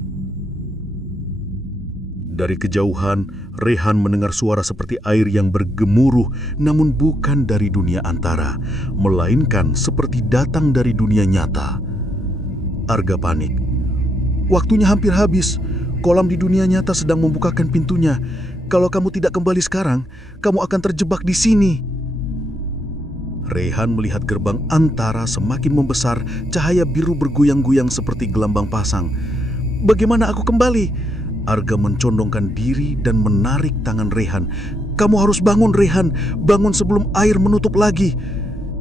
Dari kejauhan, Rehan mendengar suara seperti air yang bergemuruh, namun bukan dari dunia antara, melainkan seperti datang dari dunia nyata. Arga panik. Waktunya hampir habis. Kolam di dunia nyata sedang membukakan pintunya. Kalau kamu tidak kembali sekarang, kamu akan terjebak di sini. Rehan melihat gerbang antara semakin membesar, cahaya biru bergoyang-goyang seperti gelambang pasang. Bagaimana aku kembali? Arga mencondongkan diri dan menarik tangan Rehan. Kamu harus bangun, Rehan. Bangun sebelum air menutup lagi.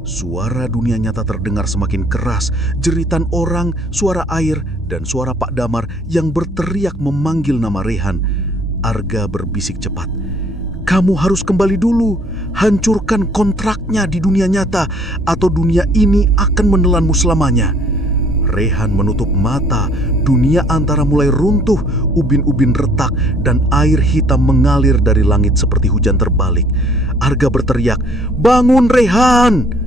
Suara dunia nyata terdengar semakin keras, jeritan orang, suara air, dan suara Pak Damar yang berteriak memanggil nama Rehan. Arga berbisik cepat. Kamu harus kembali dulu, hancurkan kontraknya di dunia nyata, atau dunia ini akan menelanmu selamanya. Rehan menutup mata, dunia antara mulai runtuh, ubin-ubin retak, dan air hitam mengalir dari langit seperti hujan terbalik. Arga berteriak, "Bangun Rehan!"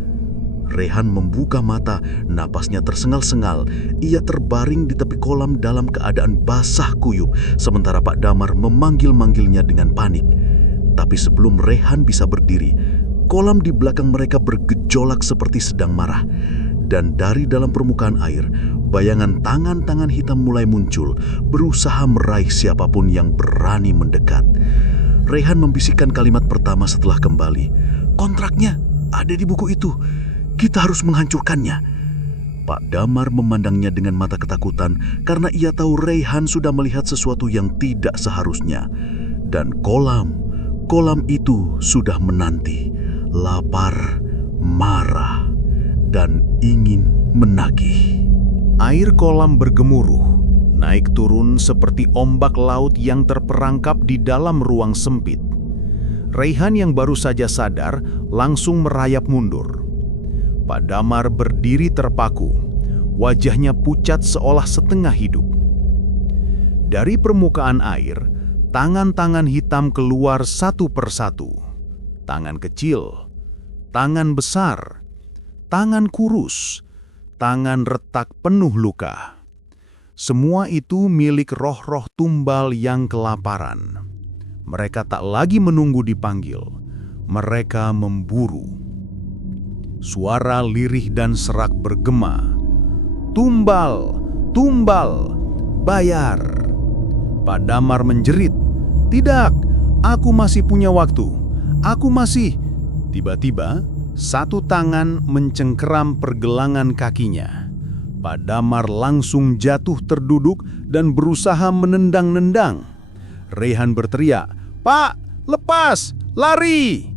Rehan membuka mata, napasnya tersengal-sengal. Ia terbaring di tepi kolam dalam keadaan basah kuyup, sementara Pak Damar memanggil-manggilnya dengan panik. Tapi sebelum Rehan bisa berdiri, kolam di belakang mereka bergejolak seperti sedang marah. Dan dari dalam permukaan air, bayangan tangan-tangan hitam mulai muncul, berusaha meraih siapapun yang berani mendekat. Rehan membisikkan kalimat pertama setelah kembali. "Kontraknya ada di buku itu. Kita harus menghancurkannya." Pak Damar memandangnya dengan mata ketakutan karena ia tahu Rehan sudah melihat sesuatu yang tidak seharusnya. Dan kolam itu sudah menanti, lapar, marah, dan ingin menagih. Air kolam bergemuruh, naik turun seperti ombak laut yang terperangkap di dalam ruang sempit. Rehan yang baru saja sadar langsung merayap mundur. Pak Damar berdiri terpaku, wajahnya pucat seolah setengah hidup. Dari permukaan air, tangan-tangan hitam keluar satu persatu. Tangan kecil, tangan besar, tangan kurus, tangan retak penuh luka. Semua itu milik roh-roh tumbal yang kelaparan. Mereka tak lagi menunggu dipanggil, mereka memburu. Suara lirih dan serak bergema. "Tumbal, tumbal, bayar!" Pak Damar menjerit. "Tidak, aku masih punya waktu. Aku masih..." Tiba-tiba, satu tangan mencengkeram pergelangan kakinya. Pak Damar langsung jatuh terduduk dan berusaha menendang-nendang. Rehan berteriak, "Pak, lepas! Lari!"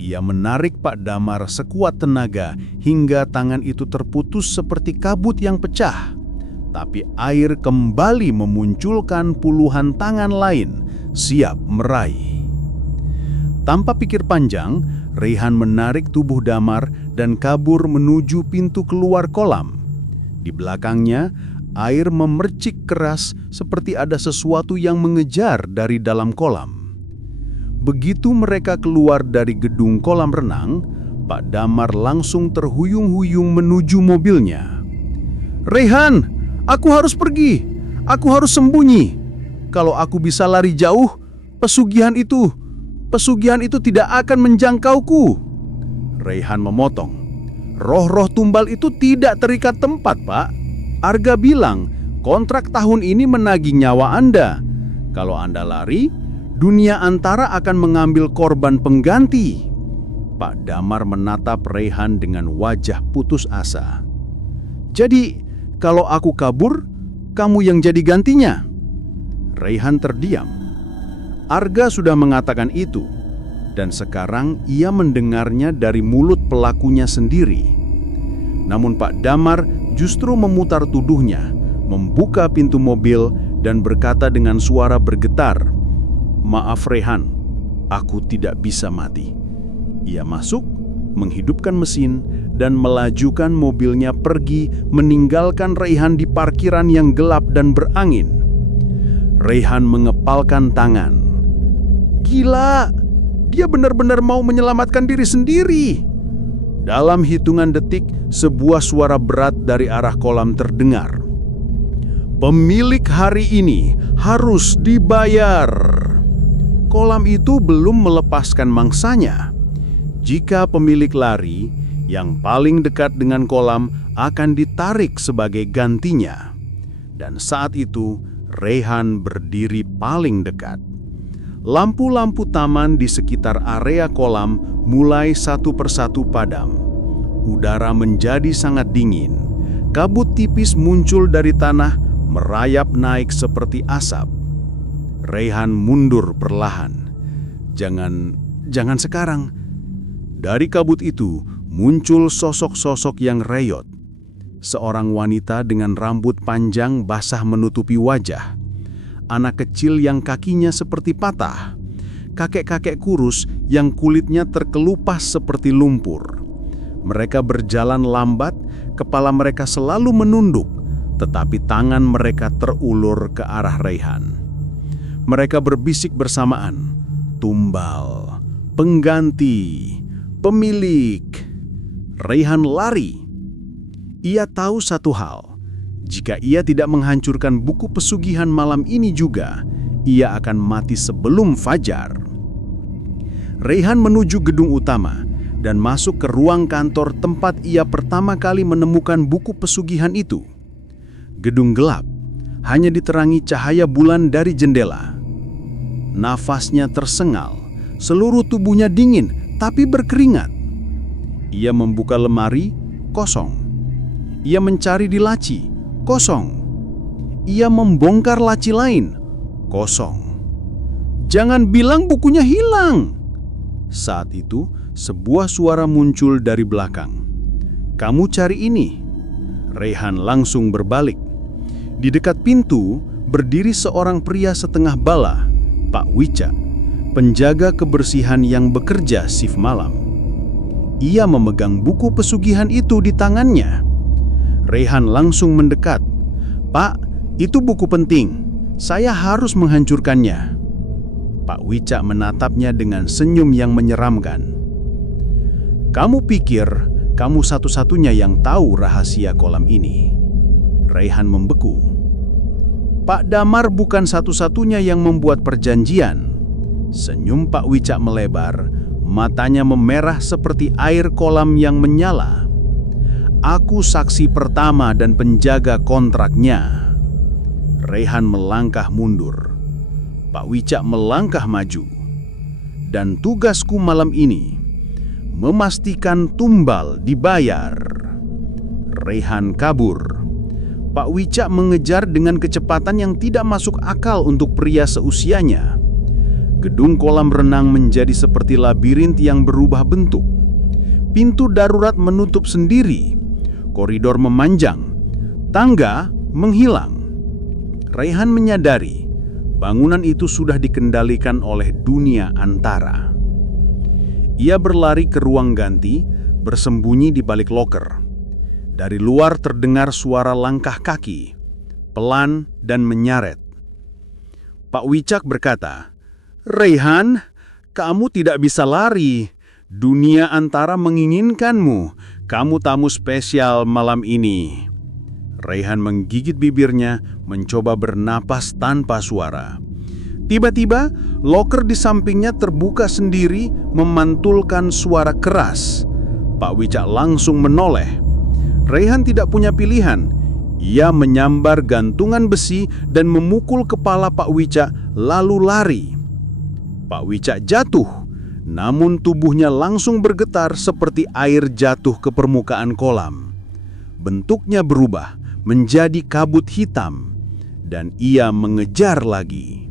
Ia menarik Pak Damar sekuat tenaga hingga tangan itu terputus seperti kabut yang pecah. Tapi air kembali memunculkan puluhan tangan lain, siap meraih. Tanpa pikir panjang, Rehan menarik tubuh Damar dan kabur menuju pintu keluar kolam. Di belakangnya, air memercik keras seperti ada sesuatu yang mengejar dari dalam kolam. Begitu mereka keluar dari gedung kolam renang, Pak Damar langsung terhuyung-huyung menuju mobilnya. "Rehan, aku harus pergi. Aku harus sembunyi. Kalau aku bisa lari jauh, pesugihan itu tidak akan menjangkauku." Rehan memotong. "Roh-roh tumbal itu tidak terikat tempat, Pak. Arga bilang kontrak tahun ini menagih nyawa Anda. Kalau Anda lari, dunia antara akan mengambil korban pengganti." Pak Damar menatap Rehan dengan wajah putus asa. "Jadi, kalau aku kabur, kamu yang jadi gantinya?" Rehan terdiam. Arga sudah mengatakan itu, dan sekarang ia mendengarnya dari mulut pelakunya sendiri. Namun Pak Damar justru memutar tuduhnya, membuka pintu mobil, dan berkata dengan suara bergetar, "Maaf Rehan, aku tidak bisa mati." Ia masuk, menghidupkan mesin, dan melajukan mobilnya pergi meninggalkan Rehan di parkiran yang gelap dan berangin. Rehan mengepalkan tangan. Gila, dia benar-benar mau menyelamatkan diri sendiri. Dalam hitungan detik, sebuah suara berat dari arah kolam terdengar. "Pemilik hari ini harus dibayar." Kolam itu belum melepaskan mangsanya. Jika pemilik lari, yang paling dekat dengan kolam akan ditarik sebagai gantinya. Dan saat itu, Rehan berdiri paling dekat. Lampu-lampu taman di sekitar area kolam mulai satu persatu padam. Udara menjadi sangat dingin. Kabut tipis muncul dari tanah, merayap naik seperti asap. Rehan mundur perlahan. Jangan sekarang." Dari kabut itu muncul sosok-sosok yang reyot. Seorang wanita dengan rambut panjang basah menutupi wajah, anak kecil yang kakinya seperti patah, kakek-kakek kurus yang kulitnya terkelupas seperti lumpur. Mereka berjalan lambat, kepala mereka selalu menunduk, tetapi tangan mereka terulur ke arah Rayhan. Mereka berbisik bersamaan, "Tumbal, pengganti, pemilik." Rayhan lari. Ia tahu satu hal, jika ia tidak menghancurkan buku pesugihan malam ini juga, ia akan mati sebelum fajar. Rayhan menuju gedung utama dan masuk ke ruang kantor tempat ia pertama kali menemukan buku pesugihan itu. Gedung gelap, hanya diterangi cahaya bulan dari jendela. Nafasnya tersengal, seluruh tubuhnya dingin tapi berkeringat. Ia membuka lemari, kosong. Ia mencari di laci, kosong. Ia membongkar laci lain, kosong. "Jangan bilang bukunya hilang!" Saat itu, sebuah suara muncul dari belakang. "Kamu cari ini." Rayhan langsung berbalik. Di dekat pintu, berdiri seorang pria setengah bala, Pak Wicak, penjaga kebersihan yang bekerja shift malam. Ia memegang buku pesugihan itu di tangannya. Rayhan langsung mendekat. "Pak, itu buku penting. Saya harus menghancurkannya." Pak Wicak menatapnya dengan senyum yang menyeramkan. "Kamu pikir kamu satu-satunya yang tahu rahasia kolam ini?" Rayhan membeku. "Pak Damar bukan satu-satunya yang membuat perjanjian." Senyum Pak Wicak melebar, matanya memerah seperti air kolam yang menyala. "Aku saksi pertama dan penjaga kontraknya." Rayhan melangkah mundur. Pak Wicak melangkah maju. "Dan tugasku malam ini, memastikan Tumbal dibayar." Rayhan kabur. Pak Wicak mengejar dengan kecepatan yang tidak masuk akal untuk pria seusianya. Gedung kolam renang menjadi seperti labirint yang berubah bentuk. Pintu darurat menutup sendiri. Koridor memanjang. Tangga menghilang. Rayhan menyadari bangunan itu sudah dikendalikan oleh dunia antara. Ia berlari ke ruang ganti, bersembunyi di balik loker. Dari luar terdengar suara langkah kaki, pelan dan menyaret. Pak Wicak berkata, "Rayhan, kamu tidak bisa lari. Dunia antara menginginkanmu. Kamu tamu spesial malam ini." Rayhan menggigit bibirnya, mencoba bernapas tanpa suara. Tiba-tiba, loker di sampingnya terbuka sendiri, memantulkan suara keras. Pak Wicak langsung menoleh. Rayhan tidak punya pilihan. Ia menyambar gantungan besi dan memukul kepala Pak Wicak, lalu lari. Pak Wicak jatuh, namun tubuhnya langsung bergetar seperti air jatuh ke permukaan kolam. Bentuknya berubah menjadi kabut hitam, dan ia mengejar lagi.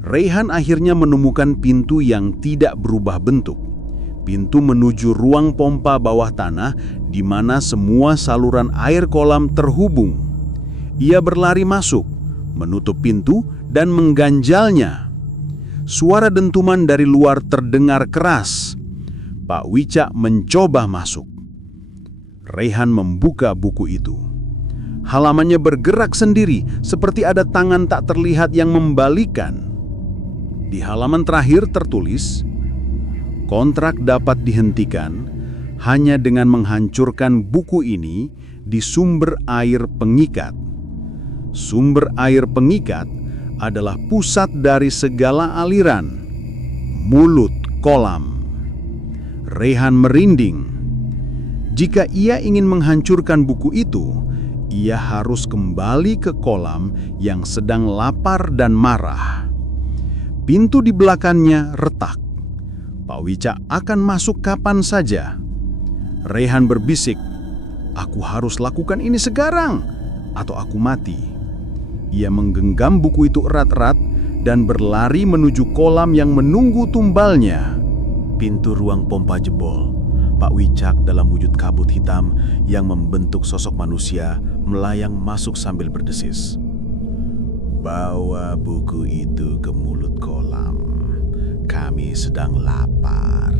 Rayhan akhirnya menemukan pintu yang tidak berubah bentuk. Pintu menuju ruang pompa bawah tanah di mana semua saluran air kolam terhubung. Ia berlari masuk, menutup pintu dan mengganjalnya. Suara dentuman dari luar terdengar keras. Pak Wicak mencoba masuk. Rayhan membuka buku itu. Halamannya bergerak sendiri seperti ada tangan tak terlihat yang membalikan. Di halaman terakhir tertulis, "Kontrak dapat dihentikan hanya dengan menghancurkan buku ini di sumber air pengikat." Sumber air pengikat adalah pusat dari segala aliran, mulut kolam. Rayhan merinding. Jika ia ingin menghancurkan buku itu, ia harus kembali ke kolam yang sedang lapar dan marah. Pintu di belakangnya retak. Pak Wicak akan masuk kapan saja. Rayhan berbisik, "Aku harus lakukan ini sekarang, atau aku mati." Ia menggenggam buku itu erat-erat dan berlari menuju kolam yang menunggu tumbalnya. Pintu ruang pompa jebol. Pak Wicak dalam wujud kabut hitam yang membentuk sosok manusia melayang masuk sambil berdesis. "Bawa buku itu ke mulut kolam. Kami sedang lapar."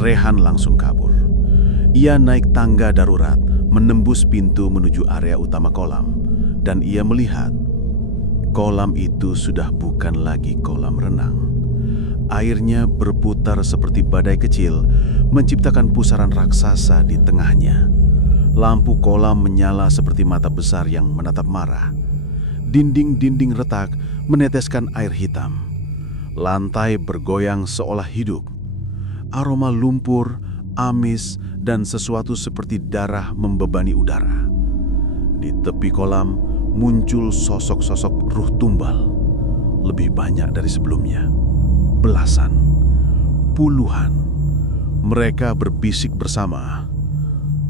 Rehan langsung kabur. Ia naik tangga darurat, menembus pintu menuju area utama kolam, dan ia melihat kolam itu sudah bukan lagi kolam renang. Airnya berputar seperti badai kecil, menciptakan pusaran raksasa di tengahnya. Lampu kolam menyala seperti mata besar yang menatap marah. Dinding-dinding retak meneteskan air hitam. Lantai bergoyang seolah hidup. Aroma lumpur, amis, dan sesuatu seperti darah membebani udara. Di tepi kolam muncul sosok-sosok ruh tumbal. Lebih banyak dari sebelumnya. Belasan, puluhan. Mereka berbisik bersama.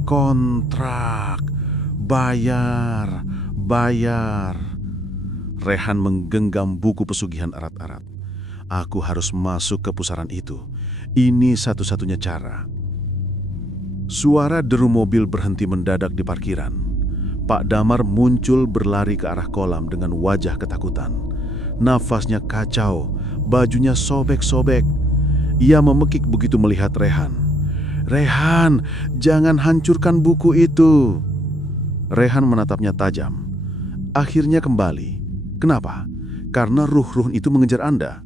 "Kontrak, bayar, bayar." Rehan menggenggam buku pesugihan erat-erat. "Aku harus masuk ke pusaran itu. Ini satu-satunya cara." Suara deru mobil berhenti mendadak di parkiran. Pak Damar muncul berlari ke arah kolam dengan wajah ketakutan. Nafasnya kacau, bajunya sobek-sobek. Ia memekik begitu melihat Rehan. "Rehan, jangan hancurkan buku itu." Rehan menatapnya tajam. "Akhirnya kembali. Kenapa? Karena ruh-ruh itu mengejar Anda."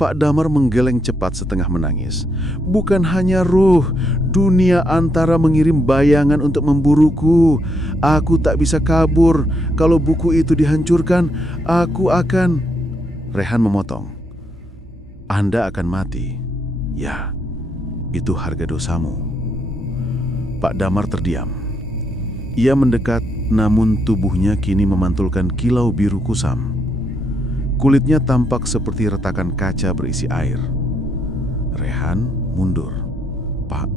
Pak Damar menggeleng cepat setengah menangis. "Bukan hanya ruh, dunia antara mengirim bayangan untuk memburuku. Aku tak bisa kabur. Kalau buku itu dihancurkan, aku akan..." Rehan memotong. "Anda akan mati. Ya, itu harga dosamu." Pak Damar terdiam. Ia mendekat, namun tubuhnya kini memantulkan kilau biru kusam. Kulitnya tampak seperti retakan kaca berisi air. Rehan mundur. "Pak,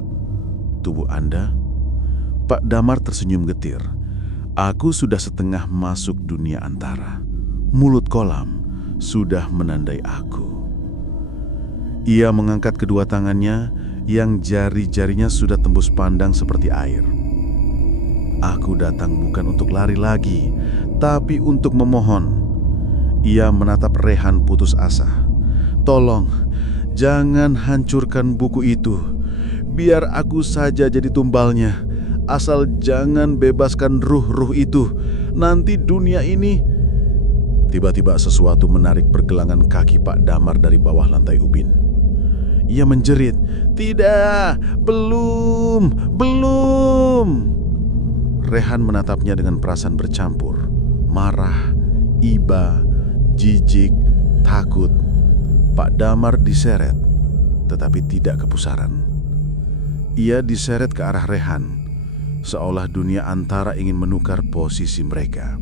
tubuh Anda..." Pak Damar tersenyum getir. "Aku sudah setengah masuk dunia antara. Mulut kolam sudah menandai aku." Ia mengangkat kedua tangannya yang jari-jarinya sudah tembus pandang seperti air. "Aku datang bukan untuk lari lagi, tapi untuk memohon." Ia menatap Rehan putus asa. "Tolong, jangan hancurkan buku itu. Biar aku saja jadi tumbalnya. Asal jangan bebaskan ruh-ruh itu. Nanti dunia ini..." Tiba-tiba sesuatu menarik pergelangan kaki Pak Damar dari bawah lantai ubin. Ia menjerit, "Tidak, belum, belum." Rehan menatapnya dengan perasaan bercampur. Marah, iba, jijik, takut. Pak Damar diseret, tetapi tidak ke pusaran. Ia diseret ke arah Rehan, seolah dunia antara ingin menukar posisi mereka.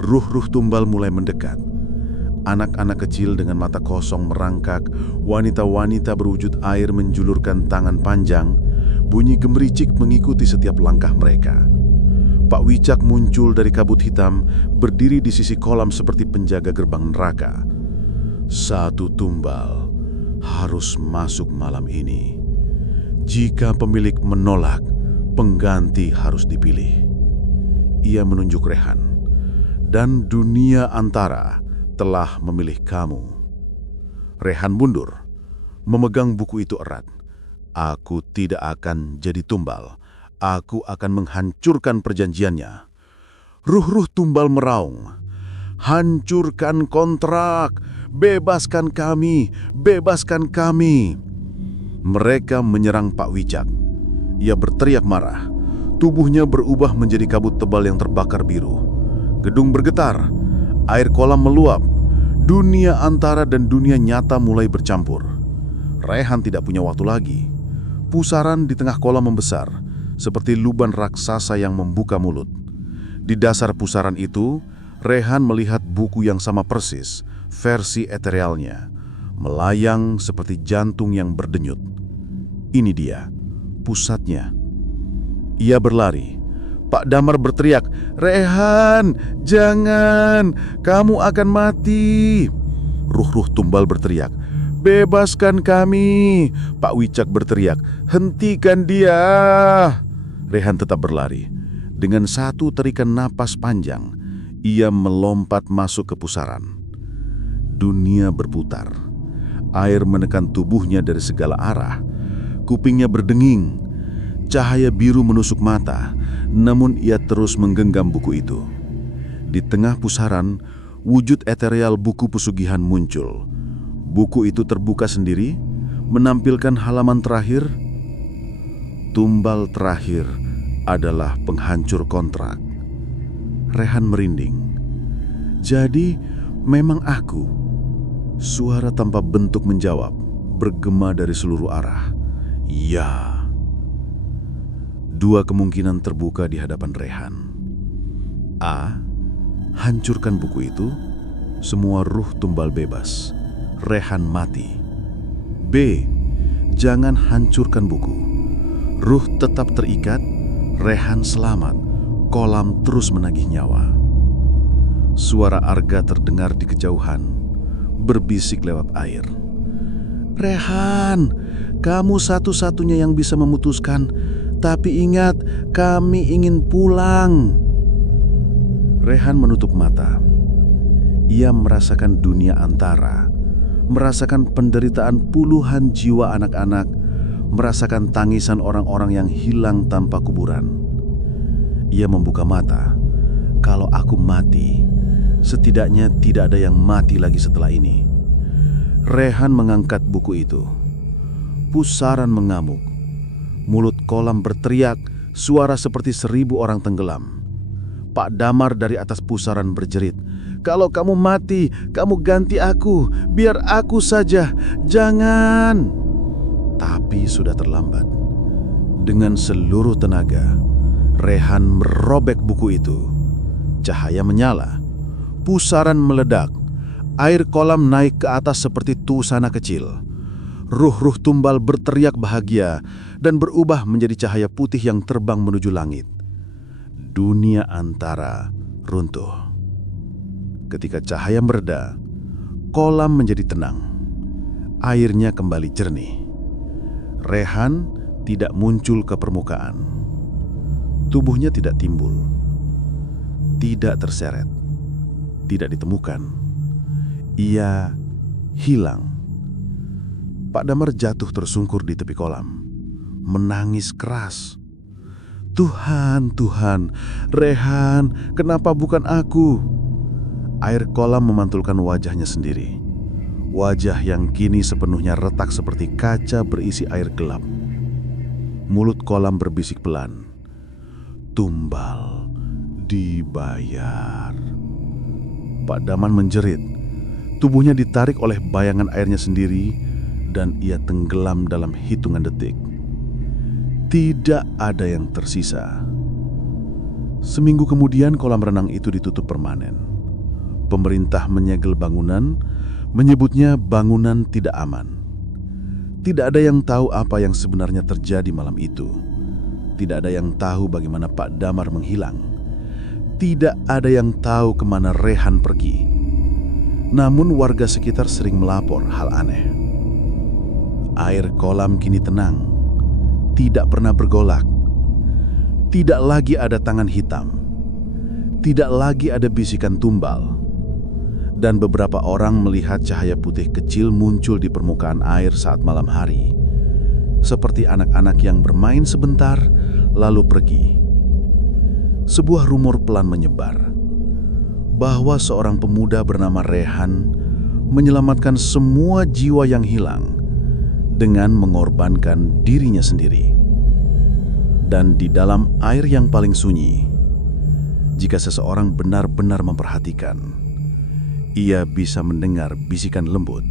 Ruh-ruh tumbal mulai mendekat. Anak-anak kecil dengan mata kosong merangkak, wanita-wanita berwujud air menjulurkan tangan panjang, bunyi gemericik mengikuti setiap langkah mereka. Pak Wicak muncul dari kabut hitam, berdiri di sisi kolam seperti penjaga gerbang neraka. "Satu tumbal harus masuk malam ini. Jika pemilik menolak, pengganti harus dipilih." Ia menunjuk Rehan. "Dan dunia antara telah memilih kamu." Rehan mundur, memegang buku itu erat. "Aku tidak akan jadi tumbal. Aku akan menghancurkan perjanjiannya." Ruh-ruh tumbal meraung. "Hancurkan kontrak! Bebaskan kami! Bebaskan kami!" Mereka menyerang Pak Wicak. Ia berteriak marah. Tubuhnya berubah menjadi kabut tebal yang terbakar biru. Gedung bergetar. Air kolam meluap. Dunia antara dan dunia nyata mulai bercampur. Rehan tidak punya waktu lagi. Pusaran di tengah kolam membesar, seperti lubang raksasa yang membuka mulut. Di dasar pusaran itu, Rehan melihat buku yang sama persis, versi eterealnya, melayang seperti jantung yang berdenyut. Ini dia, pusatnya. Ia berlari. Pak Damar berteriak, "Rehan, jangan, kamu akan mati." Ruh-ruh tumbal berteriak, Bebaskan kami!" Pak Wicak berteriak. "Hentikan dia!" Rehan tetap berlari. Dengan satu tarikan napas panjang, ia melompat masuk ke pusaran. Dunia berputar. Air menekan tubuhnya dari segala arah. Kupingnya berdenging. Cahaya biru menusuk mata, namun ia terus menggenggam buku itu. Di tengah pusaran, wujud etereal buku pesugihan muncul. Buku itu terbuka sendiri, menampilkan halaman terakhir. Tumbal terakhir adalah penghancur kontrak. Rehan merinding. "Jadi, memang aku?" Suara tanpa bentuk menjawab, bergema dari seluruh arah. "Ya." Dua kemungkinan terbuka di hadapan Rehan. A. Hancurkan buku itu, semua ruh tumbal bebas. Rehan mati. B. Jangan hancurkan buku. Ruh tetap terikat, Rehan selamat, kolam terus menagih nyawa. Suara Arga terdengar di kejauhan, berbisik lewat air. "Rehan, kamu satu-satunya yang bisa memutuskan, tapi ingat, kami ingin pulang." Rehan menutup mata. Ia merasakan dunia antara, merasakan penderitaan puluhan jiwa anak-anak, merasakan tangisan orang-orang yang hilang tanpa kuburan. Ia membuka mata. Kalau aku mati, setidaknya tidak ada yang mati lagi setelah ini. Rehan mengangkat buku itu. Pusaran mengamuk. Mulut kolam berteriak, suara seperti 1000 orang tenggelam. Pak Damar dari atas pusaran berjerit, "Kalau kamu mati, kamu ganti aku. Biar aku saja. Jangan!" Tapi sudah terlambat. Dengan seluruh tenaga, Rehan merobek buku itu. Cahaya menyala. Pusaran meledak. Air kolam naik ke atas seperti tusana kecil. Ruh-ruh tumbal berteriak bahagia dan berubah menjadi cahaya putih yang terbang menuju langit. Dunia antara runtuh. Ketika cahaya mereda, kolam menjadi tenang. Airnya kembali jernih. Rehan tidak muncul ke permukaan. Tubuhnya tidak timbul. Tidak terseret. Tidak ditemukan. Ia hilang. Pak Damar jatuh tersungkur di tepi kolam. Menangis keras. "Tuhan, Tuhan, Rehan, kenapa bukan aku?" Air kolam memantulkan wajahnya sendiri. Wajah yang kini sepenuhnya retak seperti kaca berisi air gelap. Mulut kolam berbisik pelan. "Tumbal dibayar." Pak Daman menjerit. Tubuhnya ditarik oleh bayangan airnya sendiri dan ia tenggelam dalam hitungan detik. Tidak ada yang tersisa. Seminggu kemudian kolam renang itu ditutup permanen. Pemerintah menyegel bangunan, menyebutnya bangunan tidak aman. Tidak ada yang tahu apa yang sebenarnya terjadi malam itu. Tidak ada yang tahu bagaimana Pak Damar menghilang. Tidak ada yang tahu kemana Rehan pergi. Namun warga sekitar sering melapor hal aneh. Air kolam kini tenang. Tidak pernah bergolak. Tidak lagi ada tangan hitam. Tidak lagi ada bisikan tumbal. Dan beberapa orang melihat cahaya putih kecil muncul di permukaan air saat malam hari. Seperti anak-anak yang bermain sebentar, lalu pergi. Sebuah rumor pelan menyebar. Bahwa seorang pemuda bernama Rehan menyelamatkan semua jiwa yang hilang dengan mengorbankan dirinya sendiri. Dan di dalam air yang paling sunyi, jika seseorang benar-benar memperhatikan, ia bisa mendengar bisikan lembut.